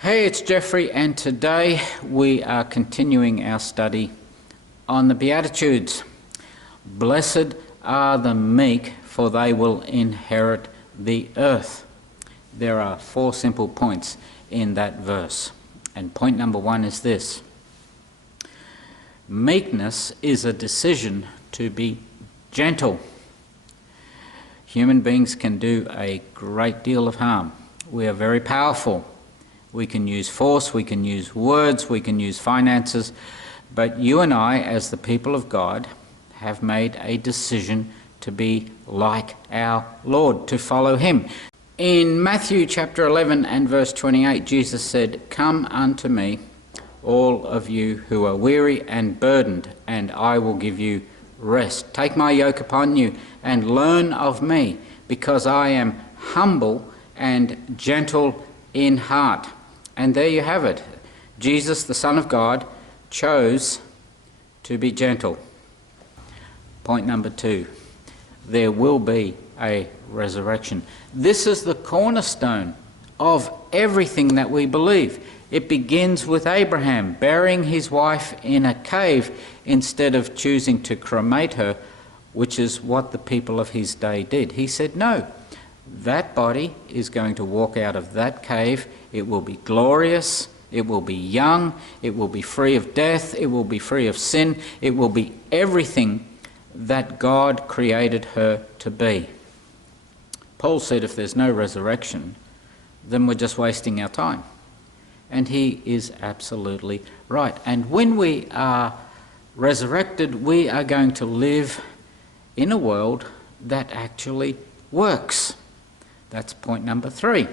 Hey, it's Jeffrey, and today we are continuing our study on the Beatitudes. Blessed are the meek, for they will inherit the earth. There are 4 simple points in that verse. And point number 1 is this. Meekness is a decision to be gentle. Human beings can do a great deal of harm. We are very powerful. We can use force, we can use words, we can use finances, but you and I, as the people of God, have made a decision to be like our Lord, to follow him. In Matthew chapter 11 and verse 28, Jesus said, "Come unto me, all of you who are weary and burdened, and I will give you rest. Take my yoke upon you and learn of me, because I am humble and gentle in heart." And there you have it. Jesus, the Son of God, chose to be gentle. Point number 2. There will be a resurrection. This is the cornerstone of everything that we believe. It begins with Abraham burying his wife in a cave instead of choosing to cremate her, which is what the people of his day did. He said, no, that body is going to walk out of that cave. It will be glorious, it will be young, it will be free of death, it will be free of sin, it will be everything that God created her to be. Paul said if there's no resurrection, then we're just wasting our time. And he is absolutely right. And when we are resurrected, we are going to live in a world that actually works. That's point number 3.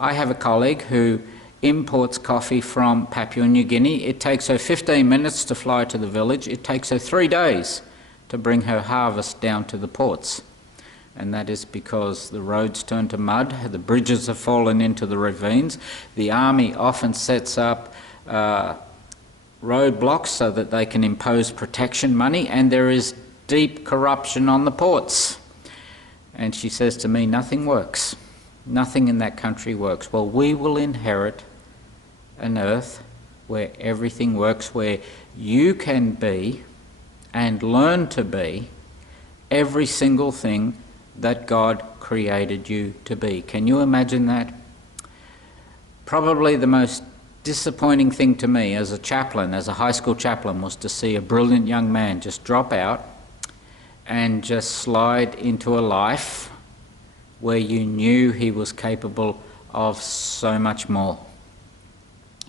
I have a colleague who imports coffee from Papua New Guinea. It takes her 15 minutes to fly to the village. It takes her 3 days to bring her harvest down to the ports. And that is because the roads turn to mud, the bridges have fallen into the ravines. The army often sets up roadblocks so that they can impose protection money, and there is deep corruption on the ports. And she says to me, nothing works. Nothing in that country works. Well, we will inherit an earth where everything works, where you can be and learn to be every single thing that God created you to be. Can you imagine that? Probably the most disappointing thing to me as a chaplain, as a high school chaplain, was to see a brilliant young man just drop out and just slide into a life where you knew he was capable of so much more.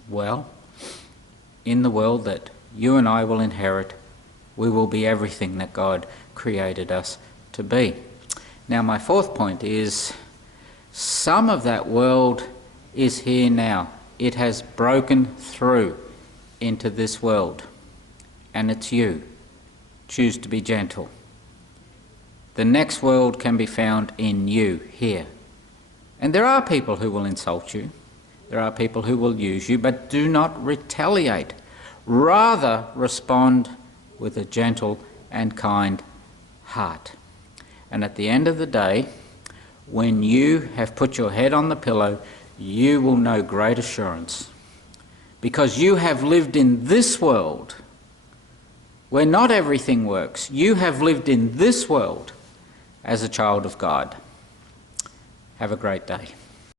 Well, in the world that you and I will inherit, we will be everything that God created us to be. Now, my 4th point is, some of that world is here now. It has broken through into this world, and it's you. Choose to be gentle. The next world can be found in you, here. And there are people who will insult you. There are people who will use you, but do not retaliate. Rather, respond with a gentle and kind heart. And at the end of the day, when you have put your head on the pillow, you will know great assurance. Because you have lived in this world where not everything works. You have lived in this world as a child of God. Have a great day.